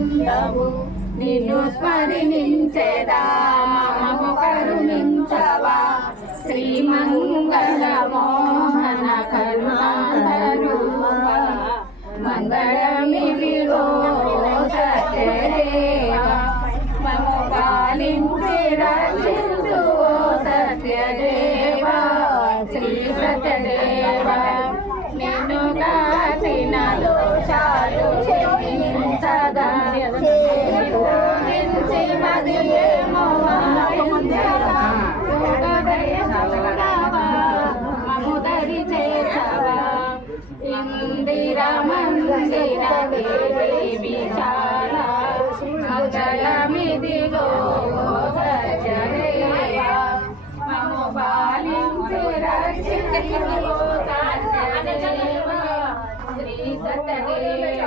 ఉండవు నిన్ను స్మరించేదా మమము కరుణించవా? శ్రీమంగళ మోహన కరుణాధరూప మంగళమిలో సత్యదేవ. మము పాలించి రక్షించు సత్యదేవ మందిర దేవి విశాల మంగళమిదిగో మము పాలించు రక్షించు శ్రీ సత్యదేవ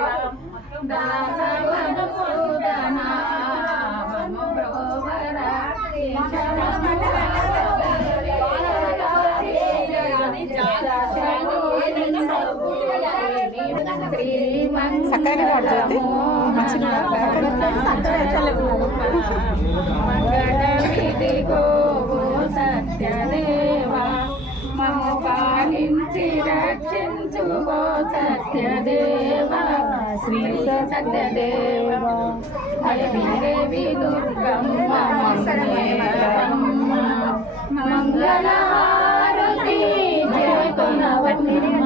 చక్కగా పాడుతుంది మంగళమిదిగో సత్యదేవా మము పాలించి రక్షించుకో సత్యదేవా శ్రీ సత్యదేవ. దేవి దుర్గమ్మ మంగళహారతి జయ కొనవమ్మ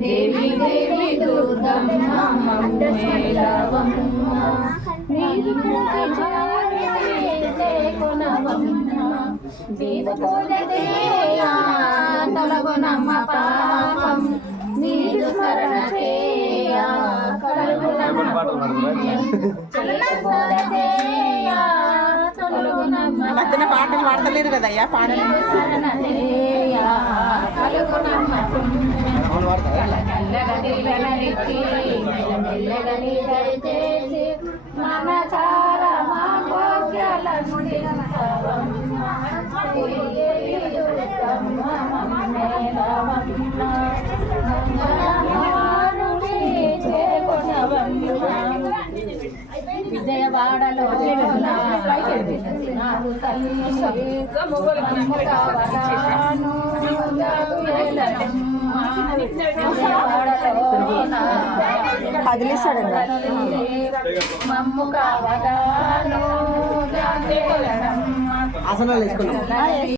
దేవి దేవి దుర్గమ్మ మంగళవమ్మ తొలగునమ్మ పాపం నీరు స్మరణ చేయా కలుగునమ్మ పాడతలేరు కదయ్యా పాడలు మా విజయవాడలో నాకు తల్లి మమ్ము వేసుకున్నాం.